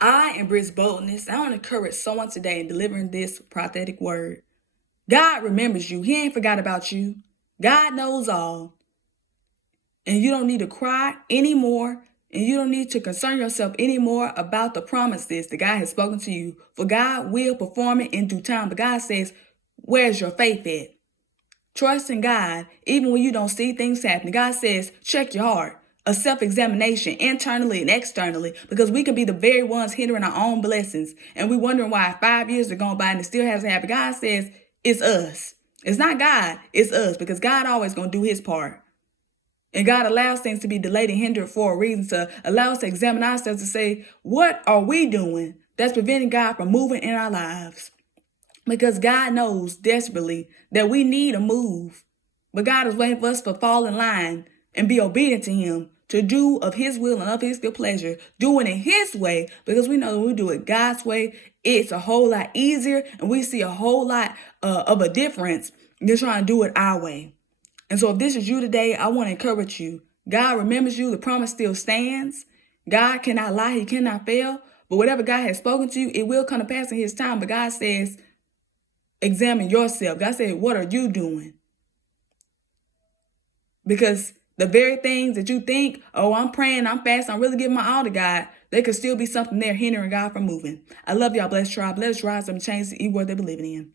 I embrace boldness. I want to encourage someone today in delivering this prophetic word. God remembers you. He ain't forgot about you. God knows all. And you don't need to cry anymore. And you don't need to concern yourself anymore about the promises that God has spoken to you. For God will perform it in due time. But God says, where's your faith at? Trust in God, even when you don't see things happening. God says, check your heart. A self-examination internally and externally, because we can be the very ones hindering our own blessings. And we wondering why 5 years are gone by and it still hasn't happened. God says, it's us. It's not God, it's us, because God always going to do his part. And God allows things to be delayed and hindered for a reason, to allow us to examine ourselves to say, what are we doing that's preventing God from moving in our lives? Because God knows desperately that we need a move. But God is waiting for us to fall in line and be obedient to him, to do of his will and of his good pleasure, doing it his way, because we know when we do it God's way, it's a whole lot easier and we see a whole lot of a difference than trying to do it our way. And so if this is you today, I want to encourage you. God remembers you. The promise still stands. God cannot lie. He cannot fail. But whatever God has spoken to you, it will come to pass in his time. But God says, examine yourself. God said, what are you doing? Because the very things that you think, oh, I'm praying, I'm fasting, I'm really giving my all to God, there could still be something there hindering God from moving. I love y'all, blessed tribe. Let us rise up and change the world they're believing in.